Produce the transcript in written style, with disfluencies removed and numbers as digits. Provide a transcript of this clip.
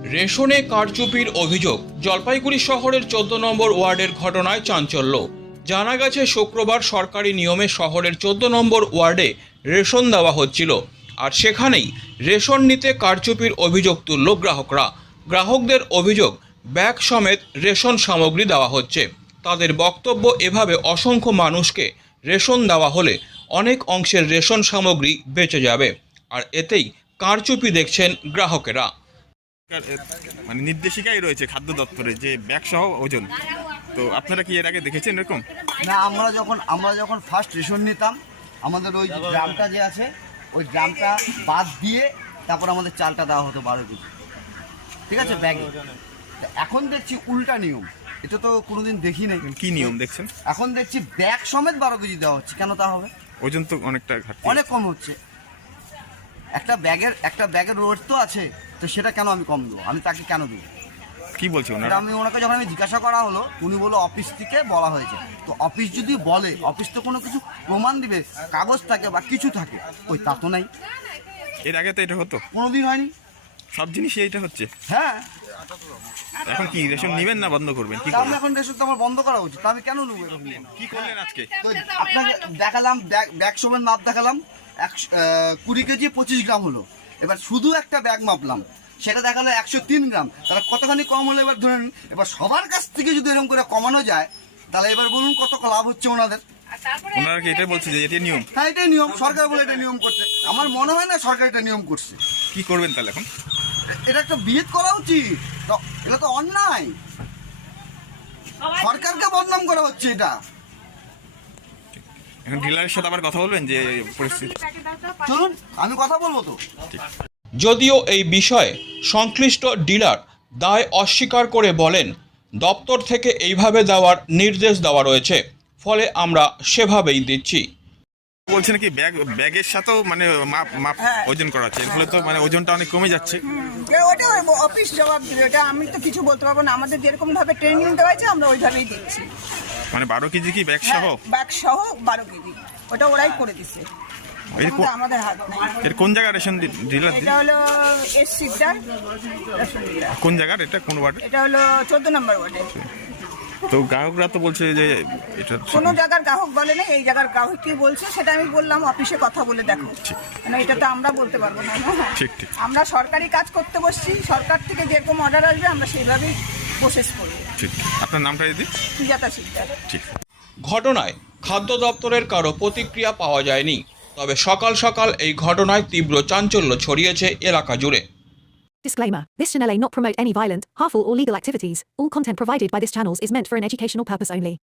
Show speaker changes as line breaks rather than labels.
রেশনে কারচুপির অভিযোগ। জলপাইগুড়ি শহরের ১৪ নম্বর ওয়ার্ডের ঘটনায় চাঞ্চল্য। জানা গেছে শুক্রবার সরকারি নিয়মে শহরের ১৪ নম্বর ওয়ার্ডে রেশন দেওয়া হচ্ছিল, আর সেখানেই রেশন নিতে কারচুপির অভিযোগ তুলল গ্রাহকরা। গ্রাহকদের অভিযোগ, ব্যাগ সমেত রেশন সামগ্রী দেওয়া হচ্ছে। তাদের বক্তব্য, এভাবে অসংখ্য মানুষকে রেশন দেওয়া হলে অনেক অংশের রেশন সামগ্রী বেঁচে যাবে, আর এতেই কারচুপি দেখছেন গ্রাহকেরা।
মানে নির্দেশিকাই রয়েছে খাদ্য দপ্তরে যে ব্যাগ সহ ওজন। তো আপনারা কি এর আগে দেখেছেন এরকম?
না, আমরা যখন ফার্স্ট রেশন নিতাম, আমাদের ওই গ্রামটা যে আছে ওই গ্রামটা বাদ দিয়ে তারপর আমাদের চালটা দেওয়া হতো 12 কেজি, ঠিক আছে, ব্যাগে। এখন দেখছি উল্টা নিয়ম, এটা তো কোনোদিন দেখি নাই।
কি নিয়ম দেখছেন?
এখন দেখছি ব্যাগ সমেত 12 কেজি দেওয়া হচ্ছে। কেন তা হবে?
ওজন তো অনেকটা ঘাটতি,
অনেক কম হচ্ছে। একটা ব্যাগের রোড তো আছে, তো সেটা কেন আমি কম দেবো? আমি তাকে কেন দেবো?
কি বলছি ওনারা?
আমি ওনাকে যখন জিজ্ঞাসা করা হলো, উনি বললো অফিস থেকে বলা হয়েছে। তো অফিস যদি বলে, অফিস তো কোনো কিছু প্রমাণ দিবে, কাগজ থাকে বা কিছু থাকে, ওই তা তো নাই।
এর আগে তো এটা হতো,
কোনোদিন হয়নি।
সব জিনিসই এইটা হচ্ছে।
হ্যাঁ,
এখন কি রেশন নিবেন না বন্ধ করবেন? কি
তা আমি
করবেন?
এখন রেশন তো আমার বন্ধ করা উচিত, তা আমি কেন নেবো এরকম নিয়ম?
কি করলেন আজকে?
তো আপনাকে দেখালাম ব্যাগ সমেত মাপ দেখালাম, 20 কেজি 25 গ্রাম হলো। এবার শুধু একটা ব্যাগ মাপলাম, সেটা দেখালো 103 গ্রাম। তাহলে কতখানি কম হলো এবার ধরেন। এবার সবার কাছ থেকে যদি এরকম করে কমানো যায়, তাহলে এবার বলুন কত লাভ হচ্ছে ওনাদের।
ওনারা কি এটাই বলছে যে এটা নিয়ম?
হ্যাঁ, এটাই নিয়ম। সরকার বলে এটা নিয়ম করছে। আমার মনে হয় না সরকার এটা নিয়ম করছে।
কি করবেন তাহলে এখন?
এটা একটা বিহিত করা উচিত। এটা তো অন্যায়, সরকারকে বদনাম করা হচ্ছে এটা।
এখন ডিলারের সাথে আবার কথা বলবেন যে পরিস্থিতি।
চলুন, আমি কথা বলবো তো।
যদিও এই বিষয়ে সংশ্লিষ্ট ডিলার দায় অস্বীকার করে বলেন, দপ্তর থেকে এইভাবে দেওয়ার নির্দেশ দেওয়া রয়েছে, ফলে আমরা সেভাবেই দিচ্ছি।
বলছেন কি ব্যাগের সাথেও মানে মাপ ওজন করা হচ্ছে, এর ফলে তো মানে ওজনটা অনেক কমে যাচ্ছে।
ওটা অফিস জবাব দিবে, এটা আমি তো কিছু বলতে পারবো না। আমাদের যেরকম ভাবে ট্রেনিং দেওয়া হয়েছে আমরা ওইভাবেই দিচ্ছি।
মানে 12 কেজি কি ব্যাগ সহ?
ব্যাগ সহ 12 কেজি, ওটা ওরাই করে দিচ্ছে, আমাদের হাত নাই।
এর কোন জায়গা রেশন ডিলার?
এটা হলো এস সিকদার রেশন ডিলার।
কোন জায়গার এটা? কোন ওয়ার্ডে?
এটা হলো 14 নম্বর ওয়ার্ডে।
তো গ্রাহকরা তো বলছে যে এটা
কোনো জায়গার গ্রাহক বলে না, এই জায়গার গ্রাহক কি বলছে সেটা আমি বললাম অফিসে কথা বলে দেখো। মানে এটা তো আমরা বলতে পারবো না।
ঠিক ঠিক।
আমরা সরকারি কাজ করতে বসছি, সরকার থেকে যেরকম অর্ডার আসবে আমরা সেইভাবেই প্রসেস করবো।
ঠিক। আপনার নামটা দিদি?
সুজাতা সিকদার।
ঠিক।
ঘটনায় খাদ্য দপ্তরের কারো প্রতিক্রিয়া পাওয়া যায়নি, তবে সকাল সকাল এই ঘটনায় তীব্র চাঞ্চল্য ছড়িয়েছে এলাকা জুড়ে।
Disclaimer. This channel may not promote any violent, harmful or legal activities. All content provided by this channel is meant for an educational purpose only.